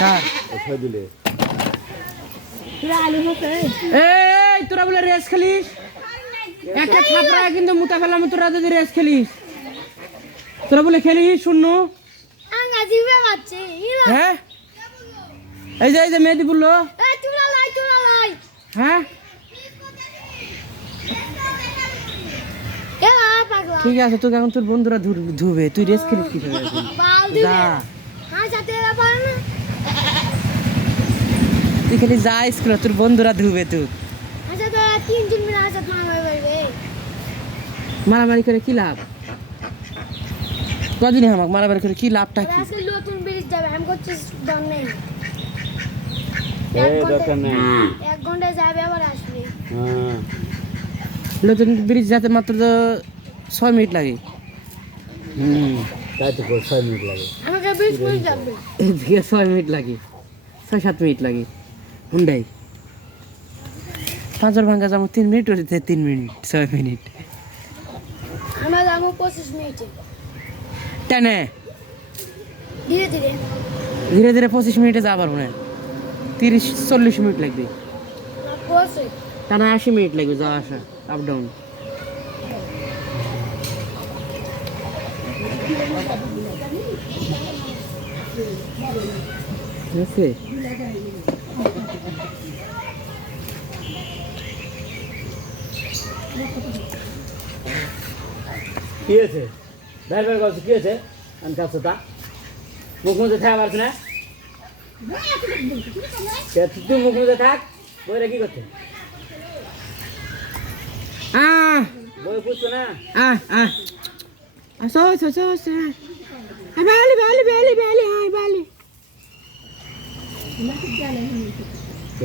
কার ওই দিলে এই তোরা বলে রেস খেলিস একটা থাপড়া কিন্তু মুতা ফেলাম তোরা যদি রেস খেলিস তোরা বলে খেলিস শূন্য হ্যাঁ এই যে মেহেদি বললো হ্যাঁ ঠিক আছে তোকে এখন তোর বন্ধুরা ধুবে তুই রেস খেলিস কি করে যা তুই খালি যা স্কুলে তোর বন্ধুরা ধুবে তুই মারামারি করে কি লাভ কদিন আমাকে মারামারি করে কি লাভটা কি নতুন ব্রিজ যাবে আমি করছি দম নেই দরকার নেই 1 ঘন্টায় যাবে আবার আসবে হ্যাঁ নতুন ব্রিজ যেতে মাত্র 6 মিনিট লাগে তাই তো 6 মিনিট লাগে আমাকে 20 মিনিট যাবে এদিকে 6 মিনিট লাগে 6-7 মিনিট লাগে হুন্ডাই পাঁচর ভাঙ্গা যাবো 3 মিনিট ওর 3 মিনিট 6 মিনিট আমরা যাবো 25 মিনিটে টানে ধীরে ধীরে ধীরে ধীরে 25 মিনিটে যাওয়া পারবো না 30-40 মিনিট লাগবে পৌঁছে টানা 80 মিনিট লাগবে যাওয়া আসা আপ ডাউন আছে কি আছে বের করছ কি আছে আমি কাছে তা মুখ মুখে থাকা পারছ না তুই মুখ মুখে থাক বইরা কি করছে বই বুঝছো না আসো বালি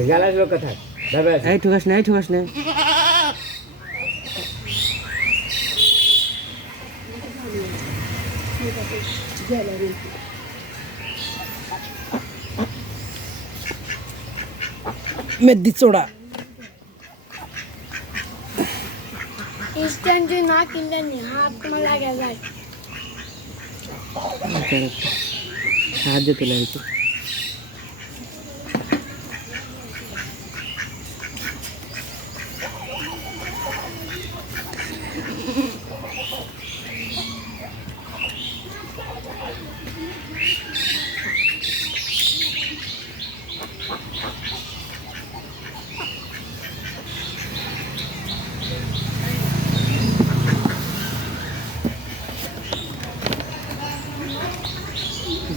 গালাস লোক থাক দাবে এই ঠুকাস না মেদি চোড়া ইনস্ট্যান্ট যে না কিনলে নি হাত তোমার লাগে যায় সাহায্য তোলা হয়েছে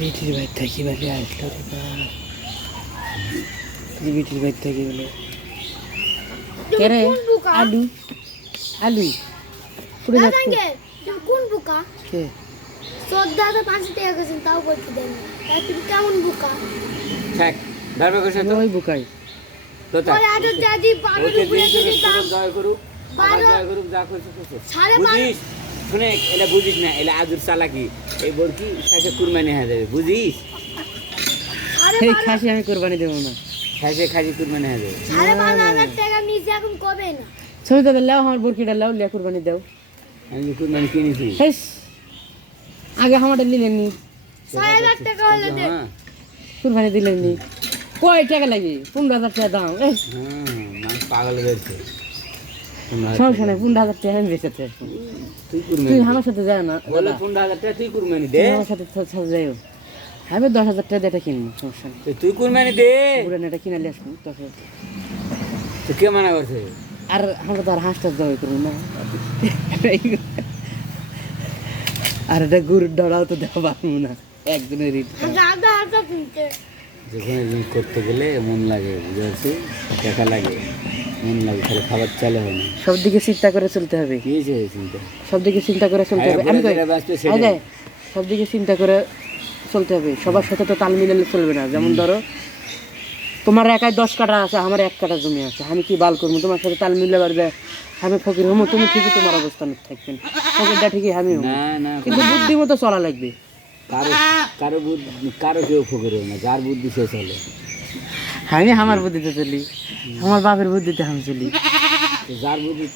বিটির বাইর থাকি বলে আসলো রে বিটির বাইর থাকি বলে কে রে আলু পুরো যাচ্ছে তুমি কোন বুকা কে শ্রদ্ধা তো 5 টাকা গেছেন তাও বলতে দেন না তুমি কেমন বুকা থাক দাবে করছ তো ওই বুকাই তো থাক ওই আদর দাদি পাগল উপরে যদি দাম জয় করুক যা করছে সাড়ে বুঝিস শুনে এটা বুঝিস না এটা আজুর চালাকি এই বরকি শেষে কুরবানি হয়ে যাবে বুঝিস এই খাসি আমি কুরবানি দেব না খাসি কুরবানি হয়ে যাবে 12,500 টাকা নিচে এখন কবে না ছবি তো লাও আমার বরকিটা লাও লিয়া কুরবানি দাও আমি কুরবানি কিনেছি হেস আগে আমারটা নিলেন নি 6,000 টাকা হলে দে কুরবানি দিলেন নি কয় টাকা লাগে 15,000 টাকা দাম মানুষ পাগল হয়েছে সমস্যা নেই 15,000 টাকা আমি বেঁচেতে তুই তুই কুরবানি আমার সাথে যায় না বলে 15,000 টাকা তুই কুরবানি দে আমার সাথে সাথে যাইও আমি 10,000 টাকা দিয়ে এটা কিনবো সমস্যা নেই তুই কুরবানি দে পুরান এটা কিনে নিয়ে আসবো 10,000 তুই কে মানা করছে আর আমরা তো আর হাঁসটা জবাই করবো না আর এটা গরুর ডরাও তো দেওয়া পারবো না একজনের রিট দাদা হাতে কিনতে যেখানে জিনিস করতে গেলে মন লাগে বুঝেছি টাকা লাগে মন লাগে খালি খাবার চালে হয় না সব দিকে চিন্তা করে চলতে হবে কি হয়েছে চিন্তা সব দিকে চিন্তা করে চলতে হবে আমি কই সব দিকে চিন্তা করে চলতে হবে সবার সাথে তো তাল মিলালে চলবে না যেমন ধরো তোমার একাই 10 কাঠা আছে আমার 1 কাঠা জমি আছে আমি কি বাল করবো তোমার সাথে তাল মিলাবার যায় আমি ফকির হমো তুমি ঠিকই তোমার অবস্থানে থাকবেন ফকিরটা ঠিকই আমি হমো না না কিন্তু বুদ্ধি মতো চলা লাগবে কারো কেউ ফকির হবে না যার বুদ্ধি সে চলে আমি আমার বুদ্ধিতে চলি আমার বাপের বুদ্ধিতে আমি চলি যার বুদ্ধি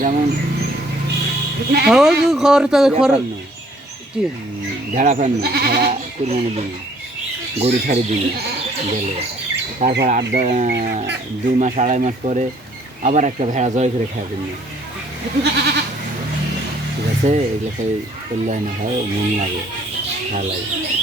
যেমন খবর তো খবর কি ভেড়া পান না, ভেড়া কুরবানি দিন, গরু ছাড়ি দিন গেলে, তারপর 2 মাস 2.5 মাস পরে আবার একটা ভেড়া জয় করে খাবেন না, ঠিক আছে? এগুলো করলে না হয় মন লাগে, ভালো লাগে।